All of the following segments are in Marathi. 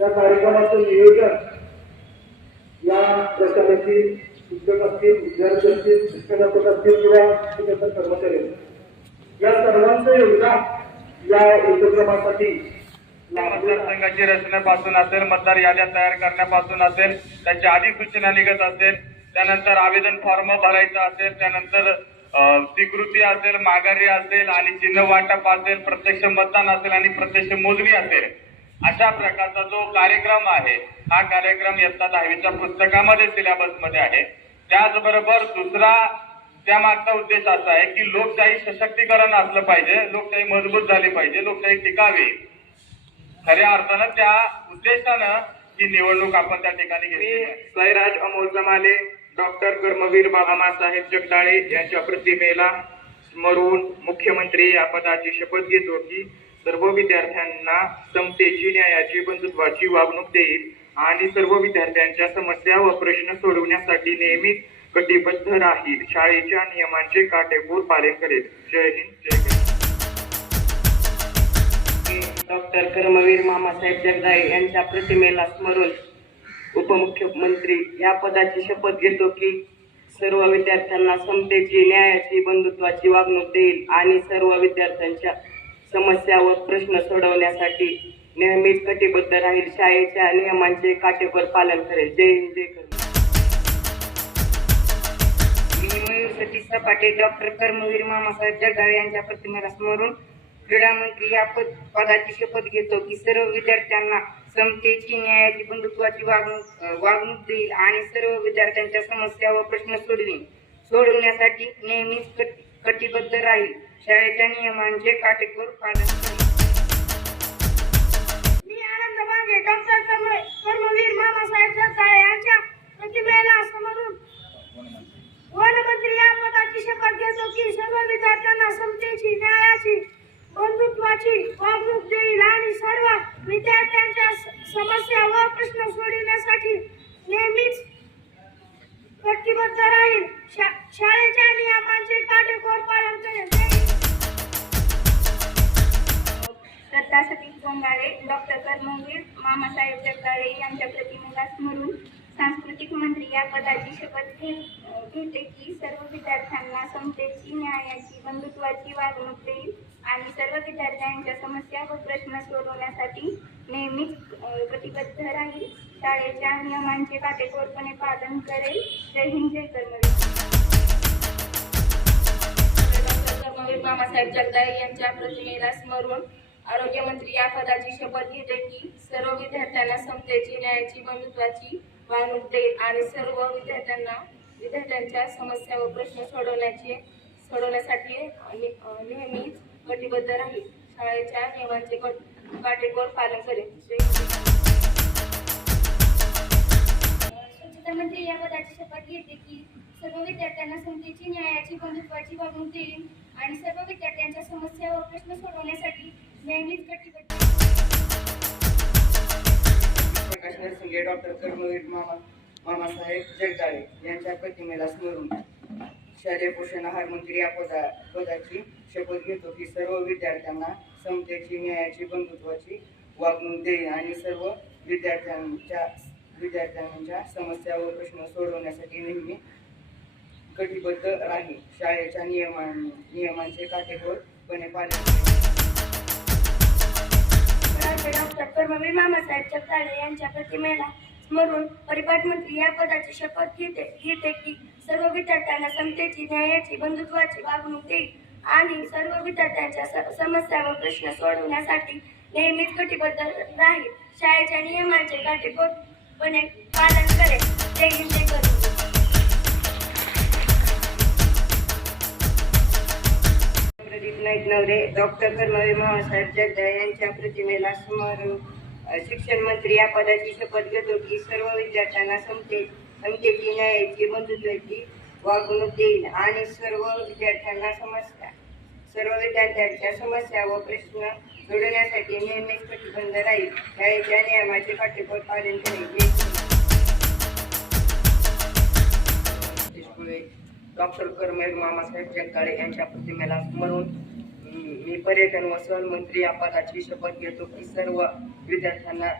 या कार्यक्रमाचं नियोजन या प्रशासनाची शिक्षक असतील विद्यार्थी असतील शिक्षणात्मक असतील किंवा शिक्षक कर्मचारी या सर्वांचं योगदान या उपक्रमासाठी संघाची रचनेपासून असेल मतदार याद्या तयार करण्यापासून असेल त्याची अधिसूचना निघत असेल त्यानंतर आवेदन फॉर्म भरायचा असेल त्यानंतर स्वीकृती असेल माघारी असेल आणि चिन्ह वाटप असेल प्रत्यक्ष मतदान असेल आणि प्रत्यक्ष मोजणी असेल. अशा प्रकारचा जो कार्यक्रम आहे हा कार्यक्रम इयत्ता दहावीच्या पुस्तकामध्ये सिलेबसमध्ये आहे. त्याचबरोबर दुसरा त्यामागचा उद्देश असा आहे की लोकशाही सशक्तीकरण असलं पाहिजे लोकशाही मजबूत झाली पाहिजे लोकशाही टिकावी. खऱ्या अर्थानं त्या उद्देशानं ही निवडणूक आपण त्या ठिकाणी घेतली सैराज अमोल जमाले डॉक्टर कर्मवीर बाबासाहेब जगदाळे यांच्या प्रतिमेला स्मरून मुख्यमंत्री या पदाची शपथ घेतो की सर्व विद्यार्थ्यांना समतेची न्यायाची बंधुत्वाची वागणूक देईल आणि सर्व विद्यार्थ्यांच्या समस्या व प्रश्न सोडवण्यासाठी नेहमीच कटिबद्ध राहील. शाळेच्या नियमांचे काटेकोर पालन करेल. जय हिंद जय डॉक्टर कर्मवीर मामासाहेब जगदाळे यांच्या प्रतिमेला स्मरून उपमुख्यमंत्री या पदाची शपथ घेतो की सर्व विद्यार्थ्यांना समतेची न्यायाची बंधुत्वाची वागणूक देईल आणि सर्व विद्यार्थ्यांच्या समस्या व प्रश्न सोडवण्यासाठी नेहमीच कटिबद्ध राहील. शाळेच्या नियमांचे काटेकोर पालन करेल. जय हिंद जय सतीश सपाटे डॉक्टर कर्मवीर मामासाहेब जगदाळे यांच्या प्रतिमेला स्मरून क्रीडा मंत्री या पद पदाची शपथ घेतो की सर्व विद्यार्थ्यांना समतेची न्यायाची बंधुत्वाची वागणूक वागणूक देईल आणि सर्व विद्यार्थ्यांच्या समस्या व प्रश्न सोडवी सोडवण्यासाठी नेहमीच कट- कटिबद्ध राहील. शाळेच्या नियमांचे काटेकोर पालन मी आनंद मांगे डॉक्टर कर्म- कर्मवीर मामासाहेब जगदाळे यांच्या प्रतिमेला समरून वनमंत्री या पदाची शपथ घेतो की सर्व विद्यार्थ्यांना समतेची न्यायाची बंधुत्वाची वागणूक देईल आणि सर्व विद्यार्थ्यांच्या स- समस्या व प्रश्न सोडविण्यासाठी नेहमीच कटिबद्ध राहील. शा- शाळेच्या नियमांचे काटेकोर पालन करेल दत्ता सतीश गोंगाळे डॉक्टर कर्मवीर मामासाहेब जगदाळे यांच्या प्रतिमेला स्मरून सांस्कृतिक मंत्री या पदाची शपथ घेते की सर्व विद्यार्थ्यांना समतेची न्यायाची बंधुत्वाची वागणूक देईल आणि सर्व विद्यार्थ्यांच्या समस्या व प्रश्न सोडवण्यासाठी नेहमीच कटिबद्ध राहील. शाळेच्या नियमांचे काटेकोरपणे पालन करेल. जय हिंद जय कर्मवीर. डॉक्टर कर्मवीर मामासाहेब जगदाळे यांच्या प्रतिमेला स्मरून आरोग्यमंत्री या पदाची शपथ घेते की सर्व विद्यार्थ्यांना समतेची न्यायाची बंधुत्वाची वागणूक देईल आणि सर्व विद्यार्थ्यांना विद्यार्थ्यांच्या समस्या व प्रश्न सोडवण्याचे सोडवण्यासाठी ने- नेहमीच कटिबद्ध राहील. शाळेच्या नियमांचे कट- काटेकोर पालन करेल. स्वच्छता मंत्री या पदाची शपथ घेते की सर्व विद्यार्थ्यांना समतेची न्यायाची बंधुत्वाची वागणूक देईल आणि सर्व विद्यार्थ्यांच्या समस्या व प्रश्न सोडवण्यासाठी नेहमीच कटिबद्ध प्रकाश नरसिंगे डॉक्टर कर्मवीर मामा मामासाहेब जगदाळे यांच्या प्रतिमेला स्मरून. शालेय पोषण आहार मंत्री या पदा पदाची शपथ घेतो की सर्व विद्यार्थ्यांना समतेची न्यायाची बंधुत्वाची वागणूक देईल आणि सर्व विद्यार्थ्यांच्या विद्यार्थ्यांच्या समस्या व प्रश्न सोडवण्यासाठी नेहमी कटिबद्ध राहील. शाळेच्या नियमां नियमांचे काटेकोरपणे पालन करेल डॉक्टर कर्मवीर मामासाहेब जगदाळे यांच्या प्रतिमेला स्मरून परिपाठमंत्री या पदाची शपथ घेते घेते की सर्व विद्यार्थ्यांना समतेची न्यायाची बंधुत्वाची वागणूक देईल आणि सर्व विद्यार्थ्यांच्या स- समस्या व प्रश्न सोडवण्यासाठी नेहमीच कटिबद्ध राहील. शाळेच्या नियमांचे काटेकोरपणे पालन करेल. जय हिंद करू नवरे डॉक्टर कर्मवीर महासाहेब जगदाळे यांच्या प्रतिमेला स्मरण. शिक्षण मंत्री या पदाची शपथ घेतो की सर्व विद्यार्थ्यांना समते समतेची न्यायाची बंधुत्वाची वागणूक देईल आणि सर्व विद्यार्थ्यांना समस्या सर्व विद्यार्थ्यांच्या समस्या व प्रश्न सोडवण्यासाठी नेहमीच प्रतिबंध राहील. शाळेच्या नियमाचे पाठ्यपुर पालन करेल. डॉक्टर कर्मवीर मामासाहेब जगदाळे यांच्या प्रतिमेला स्मरून. मी पर्यटन व सहल मंत्री या पदाची शपथ घेतो की सर्व विद्यार्थ्यांना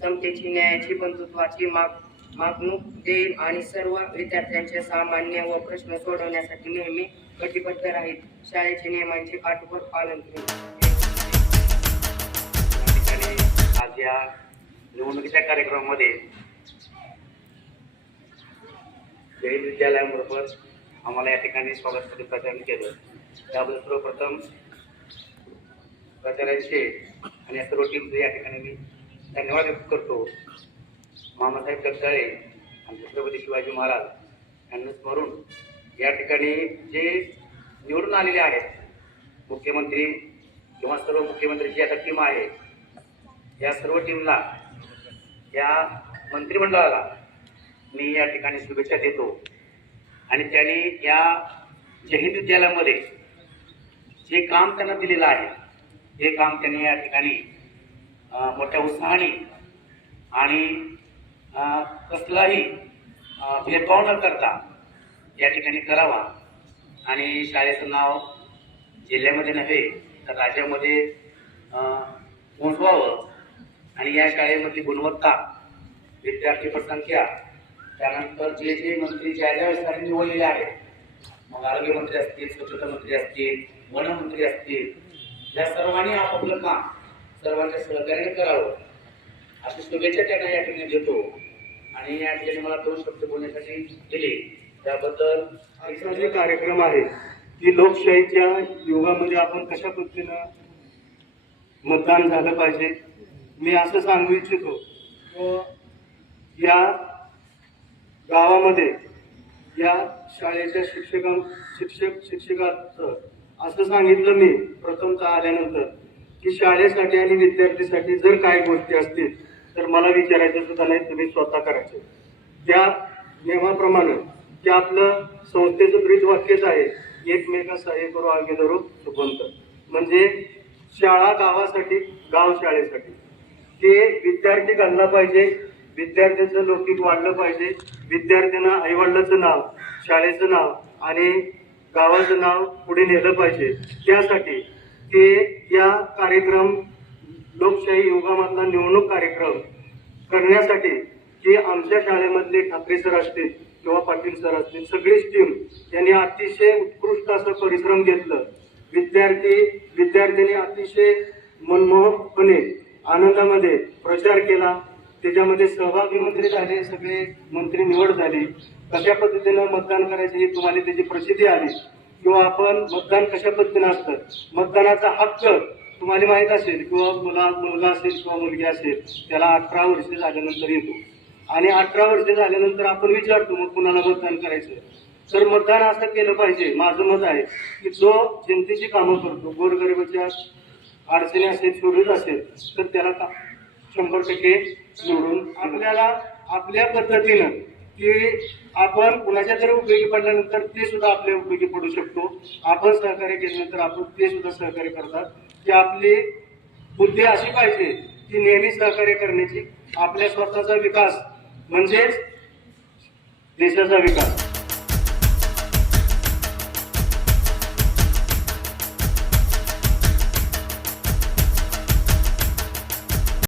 समतेची न्यायाची बंधुत्वाची माग मागणूक देईल आणि सर्व विद्यार्थ्यांचे सामान्य व प्रश्न सोडवण्यासाठी नेहमी कटिबद्ध राहील. शाळेच्या नियमांचे काटेकोर पालन केले. आज या निवडणुकीच्या कार्यक्रमामध्ये जैन विद्यालयामार्फत आम्हाला या ठिकाणी स्वागत प्रदान केलं. त्याबद्दल सर्वप्रथम प्राचार्यांचे आणि या सर्व टीमचं या ठिकाणी मी धन्यवाद व्यक्त करतो. मामासाहेब जगदाळे आणि छत्रपती शिवाजी महाराज यांना स्मरून या ठिकाणी जे निवडून आलेले आहेत मुख्यमंत्री किंवा सर्व मुख्यमंत्रीची आता टीम आहे या सर्व टीमला या मंत्रिमंडळाला मी या ठिकाणी शुभेच्छा देतो. आणि त्यांनी या शहीद विद्यालयामध्ये जे काम त्यांना दिलेलं आहे हे काम त्यांनी या ठिकाणी मोठ्या उत्साहाने आणि कसलाही भेदभाव न करता या ठिकाणी करावा. आणि शाळेचं नाव जिल्ह्यामध्ये नव्हे तर राज्यामध्ये पोहोचवावं. आणि या शाळेमधली गुणवत्ता विद्यार्थी पटसंख्या त्यानंतर जे जे मंत्री ज्या ज्या विस्ताराने निवडलेले आहेत मग आरोग्यमंत्री असतील स्वच्छता मंत्री असतील वनमंत्री असतील या सर्वांनी आपापलं काम सर्वांच्या सहकार्याने करावं. अशी शुभेच्छा त्यांना या ठिकाणी देतो. आणि या ठिकाणी मला दोन शब्द बोलण्यासाठी दिले. त्याबद्दल असा जे कार्यक्रम आहे की लोकशाहीच्या युगामध्ये आपण कशा पद्धतीनं मतदान झालं पाहिजे मी असं सांगू इच्छितो. या गावामध्ये या शाळेच्या शिक्षकां शिक्षक शिक्षकाचं असं सांगितलं मी प्रथमतः आल्यानंतर की शाळेसाठी आणि विद्यार्थीसाठी जर काही गोष्टी असतील तर मला विचारायचं सुद्धा नाही तुम्ही स्वतः करायचे. त्या नियमाप्रमाणे ते आपलं संस्थेचं ब्रीज वाक्यच आहे एकमेका सहाय्य करू आगे धरू सुपंत म्हणजे शाळा गावासाठी गाव शाळेसाठी. ते विद्यार्थी घालला पाहिजे विद्यार्थ्यांचं लौकिक वाढलं पाहिजे विद्यार्थ्यांना आईवडिलाचं नाव शाळेचं नाव आणि गावाचं नाव पुढे नेलं पाहिजे. त्यासाठी ते या कार्यक्रम लोकशाही युगामधला निवडणूक कार्यक्रम करण्यासाठी की आमच्या शाळेमधले ठाकरे सर असतील किंवा पाटील सर असतील सगळीच टीम यांनी अतिशय उत्कृष्ट असं परिश्रम घेतलं. विद्यार्थी विद्यार्थ्यांनी अतिशय मनमोहकपणे आनंदामध्ये प्रचार केला. त्याच्यामध्ये सहभागी मंत्री झाले सगळे मंत्री निवड झाली. कशा पद्धतीनं मतदान करायचं हे तुम्हाला त्याची प्रसिद्धी आली किंवा आपण मतदान कशा पद्धतीनं असतं? मतदानाचा हक्क तुम्हाला माहीत असेल किंवा मुला मुलगा असेल किंवा मुलगी असेल त्याला अठरा वर्ष झाल्यानंतर येतो. आणि अठरा वर्ष झाल्यानंतर आपण विचारतो मग कुणाला मतदान करायचं? तर मतदान असं केलं पाहिजे माझं मत आहे की जो जनतेची कामं करतो गोरगरिबाच्या अडचणी असेल शोधत असेल तर त्याला का शंभर टक्के निवडून आपल्याला आपल्या पद्धतीनं की आपण कुणाच्या तरी उपयोगी पडल्यानंतर ते सुद्धा आपल्या उपयोगी पडू शकतो. आपण सहकार्य केल्यानंतर आपण ते सुद्धा सहकार्य करतात. की आपली बुद्धी अशी पाहिजे की नेहमी सहकार्य करण्याची आपल्या स्वतःचा विकास म्हणजेच देशाचा विकास.